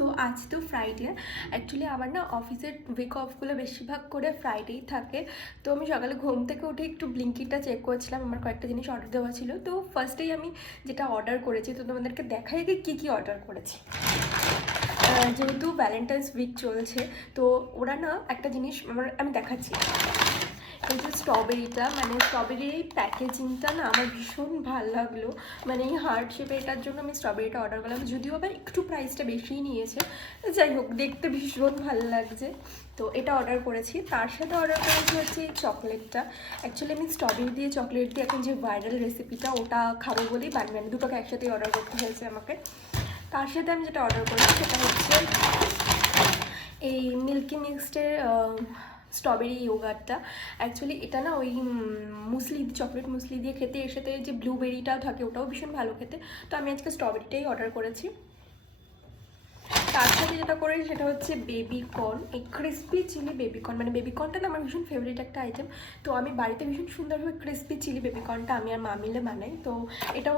তো আজ তো ফ্রাইডে, অ্যাকচুয়ালি আমার না অফিসের উইক অফগুলো বেশিরভাগ করে ফ্রাইডেই থাকে। তো আমি সকালে ঘুম থেকে উঠে একটু ব্লিঙ্কিটটা চেক করছিলাম, আমার কয়েকটা জিনিস অর্ডার দেওয়া ছিল। তো ফার্স্টেই আমি যেটা অর্ডার করেছি, তো তোমাদেরকে দেখাই আগে কী কী অর্ডার করেছি। যেহেতু ভ্যালেন্টাইন্স উইক চলছে, তো ওরা না একটা জিনিস আমি দেখাচ্ছি। এই যে স্ট্রবেরিটা, মানে স্ট্রবেরির এই প্যাকেজিংটা না আমার ভীষণ ভালো লাগলো। মানে এই হার্ট শেপে, এটার জন্য আমি স্ট্রবেরিটা অর্ডার করলাম, যদিও আবার একটু প্রাইসটা বেশিই নিয়েছে। যাই হোক, দেখতে ভীষণ ভালো লাগছে, তো এটা অর্ডার করেছি। তার সাথে অর্ডার করেছি হচ্ছে এই চকলেটটা। অ্যাকচুয়ালি আমি স্ট্রবেরি দিয়ে চকলেট দিয়ে এখন যে ভাইরাল রেসিপিটা, ওটা খাবো বলেই বানিয়ে দুটোকে একসাথেই অর্ডার করতে হয়েছে আমাকে। তার সাথে আমি যেটা অর্ডার করেছি সেটা হচ্ছে এই মিল্কি মিক্সডের স্ট্রবেরি ইয়োগার্টটা। অ্যাকচুয়ালি এটা না ওই মুসলি, চকলেট মুসলি দিয়ে খেতে, এর সাথে যে ব্লুবেরিটাও থাকে ওটাও ভীষণ ভালো খেতে। তো আমি আজকে স্ট্রবেরিটাই অর্ডার করেছি। তার সাথে যেটা করেছি সেটা হচ্ছে বেবিকর্ন, এই ক্রিসপি চিলি বেবিকর্ন। মানে বেবিকর্নটা না আমার ভীষণ ফেভারিট একটা আইটেম। তো আমি বাড়িতে ভীষণ সুন্দরভাবে ক্রিসপি চিলি বেবিকর্নটা আমি আর মা মিলে বানাই। তো এটাও